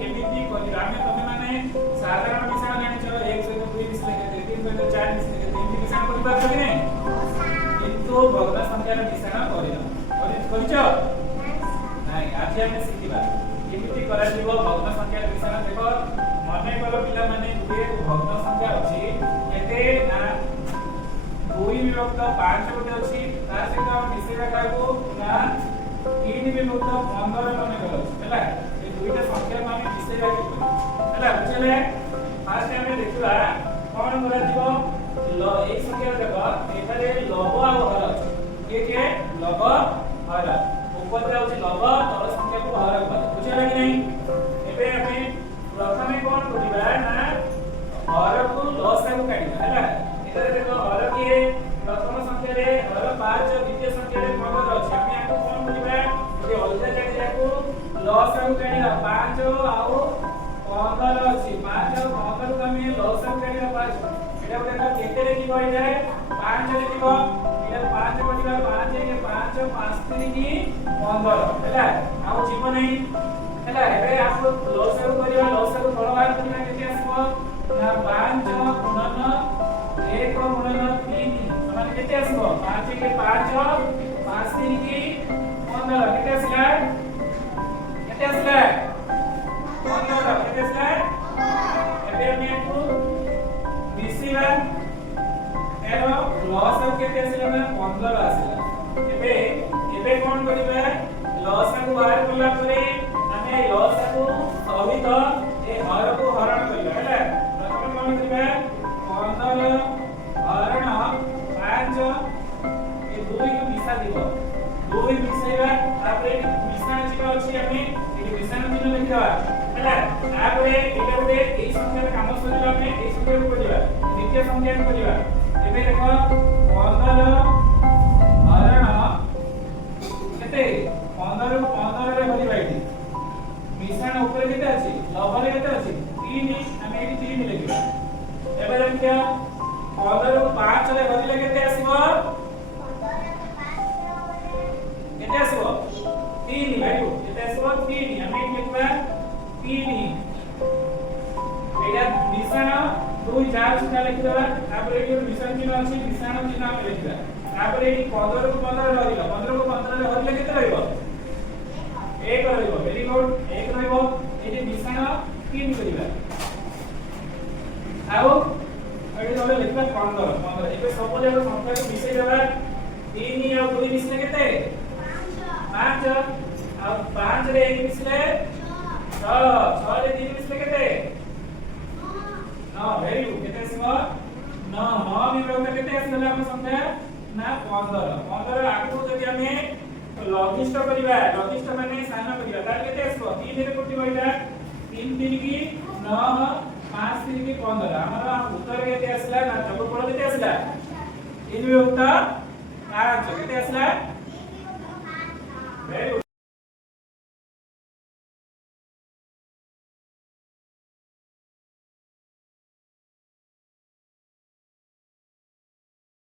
केमिति करिबा आमे तमे माने साधारण मिश्रण जानिछ 1 सहित 2 मिश्रण केते 3 सहित 4 मिश्रण केते एमि मिश्रण करि पाछ कि नै किंतु भग्न संख्यार मिश्रण करिना करिछ নাই आज आमे शिखिबा केमिति कराजिबो भग्न संख्यार मिश्रण देखो मने करो पिला माने गुटे भग्न संख्या अछि एते ना 2 विभक्त 5 गोटे अछि तार सहित हम मिसेबा काको ना 3 विभक्त 15 मने करो हैला ए दुईटा संख्या को हम मिसेबा कि हैला बुझले फास्ट हमें देखुला कोन करा दिबो ल एक संख्या देखो एठारे लघु आ हर अछि के लघु हर ऊपर जाउछि लघु तल संख्या को हर कर बुझले कि नहीं एबे हमें प्रथमे कोन करिबा ना हर को लसा को काटिबा हैला एठारे देखो हर के प्रथम संख्या रे हर 5 द्वितीय संख्या रे 15 अछि हमें आको कोन करिबा जे अलगा जाके जाको लसा को काटिबा 5 आउ 15 अछि 5 और 15 को हमें लसा को काटिबा 5 एटा गोटे केते रे की होई जाय 5 रे जीव एटा 5 कटिबा 5 के 5 5 3 की 15 हैला आउ जीव नै हैला एबे आपको लसा को करिबा लसा को तळ बाहर करिबा केते आसीबो ना 5 गुणन 1 गुणन 3 समान केते आसीबो 5 के 5 5 3 की 15 केते आसीला 15 केते आसीला एबे हम को मिसिबा एरो लॉस अब केते आसीला ना 15 आसीला एबे कोन करिबा लॉस को बाहर करला परे हमें लॉस को सहित ए हर को हरण करिबा हैला प्रथम कोन करिबा 15 हरण 5 ए 2 को मिसा दिबो 2 मिसाइबा तापरे मिश्रण चिन्ह अछि हमें ए मिश्रण चिन्ह लिखवा हैला तापरे एटा गोटे एई संख्यार काम सरिला हमें एई संख्या को करिबा द्वितीय संख्या को करिबा एबे देखो 15 हरण केते 15 को 15 रे करिबा एठी मिश्रण ऊपर केते अछि लवरे केते अछि 3 हमें एठी 3 लिखिबा एबे देखिया 15 को 5 रे करिले केते आसीबो केते आसीबो 3 भाई केते आसीबो 3 हमें लिखबा 3 एटा मिश्रण 2 4 सुधा लिखिबा तापर एठी मिश्रण चिन्ह अछि मिश्रण चिन्ह हम लिखबा तापर एठी 15 को 15 रहइला 15 को 15 रे हरिले केते रहइबो 1 रहइबो वेरी गुड 1 रहइबो एठी मिश्रण 3 करिबा आउ एठी तले लिखबा 15 एबे सब जाक संख्या को मिसै देबा 3 और 2 मिसले केते 5 और 5 रे 1 मिसले 6 रे 3 मिसले केते 9 वेरी गुड केते आसीबो 9 विभक्त केते आसीला हम संख्या ना 15 आगु जदि हमें लघिष्ठ करिबा लघिष्ठ माने साना करिबा तार केते आसीबो 3 रे कोटि होइला 3 3 की 9 5 3 की 15 हमरा उत्तर केते आसीला ना जबफल केते आसीला 3 विभक्त 5 केते आसीला वेरी